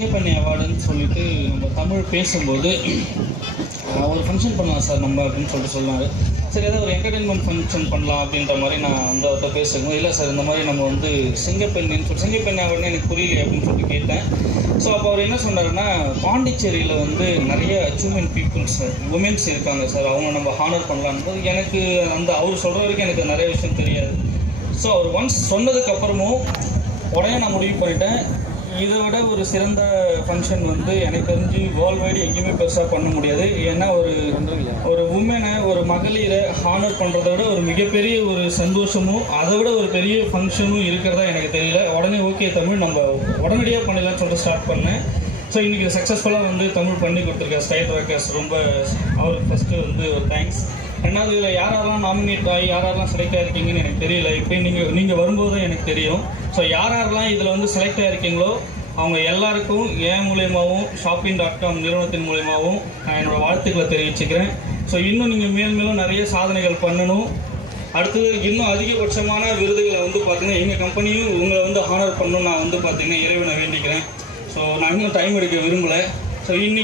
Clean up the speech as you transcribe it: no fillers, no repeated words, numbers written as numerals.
சிங்கப்பெண்ணை அவார்டுன்னு சொல்லிட்டு நம்ம தமிழ் பேசும்போது ஒரு ஃபங்க்ஷன் பண்ணலாம் சார் நம்ம அப்படின்னு சொல்லிட்டு சொன்னார். சரி, ஏதாவது ஒரு என்டர்டெயின்மெண்ட் ஃபங்க்ஷன் பண்ணலாம் அப்படின்ற மாதிரி நான் அந்த அவர்கிட்ட பேசும்போது, இல்லை சார் இந்த மாதிரி நம்ம வந்து சிங்கப்பெண்ணை அவார்டுன்னு எனக்கு புரியலையே அப்படின்னு சொல்லிட்டு கேட்டேன். ஸோ அப்போ அவர் என்ன சொன்னாருன்னா, பாண்டிச்சேரியில் வந்து நிறைய அச்சீவ்மெண்ட் பீப்புள்ஸ் உமன்ஸ் இருக்காங்க சார், அவங்க நம்ம ஹானர் பண்ணலான்னு. எனக்கு அவர் சொல்கிற வரைக்கும் எனக்கு நிறைய விஷயம் தெரியாது. ஸோ அவர் ஒன்ஸ் சொன்னதுக்கப்புறமும் உடனே நான் முடிவு பண்ணிட்டேன், இதை விட ஒரு சிறந்த ஃபங்க்ஷன் வந்து எனக்கு தெரிஞ்சு வேர்ல்டு வைடு எங்கேயுமே பெருசாக பண்ண முடியாது. ஏன்னா ஒரு உமனை, ஒரு மகளிரை ஹானர் பண்ணுறத விட ஒரு மிகப்பெரிய ஒரு சந்தோஷமும் அதை விட ஒரு பெரிய ஃபங்க்ஷனும் இருக்கிறதா எனக்கு தெரியல. உடனே ஓகே தமிழ் நம்ம உடனடியாக பண்ணிடலாம்னு சொல்லிட்டு ஸ்டார்ட் பண்ணேன். ஸோ இன்றைக்கி சக்ஸஸ்ஃபுல்லாக வந்து தமிழ் பண்ணி கொடுத்துருக்கேன். ஸ்டைல் ஒர்க்கர்ஸ் ரொம்ப அவருக்கு ஃபஸ்ட்டு வந்து ஒரு தேங்க்ஸ். ரெண்டாவது இதில் யாரெல்லாம் நாமினேட் ஆகி யாரெல்லாம் செலக்ட் ஆகிருக்கீங்கன்னு எனக்கு தெரியல. இப்போ நீங்கள் வரும்போது தான் எனக்கு தெரியும். ஸோ யாரெல்லாம் இதில் வந்து செலக்ட் ஆகிருக்கீங்களோ அவங்க எல்லாருக்கும் என் மூலயமாவும் shopping.com நிறுவனத்தின் மூலயமாவும் நான் என்னோடய வாழ்த்துக்களை தெரிவிச்சுக்கிறேன். ஸோ இன்னும் நீங்கள் மேலும் நிறைய சாதனைகள் பண்ணணும். அடுத்தது இன்னும் அதிகபட்சமான விருதுகளை வந்து பார்த்திங்கன்னா எங்கள் கம்பெனியும் உங்களை வந்து ஹானர் பண்ணணும் நான் வந்து பார்த்திங்கன்னா இறைவனை வேண்டிக்கிறேன். ஸோ நான் இன்னும் டைம் எடுக்க விரும்பலை. ஸோ இன்னைக்கு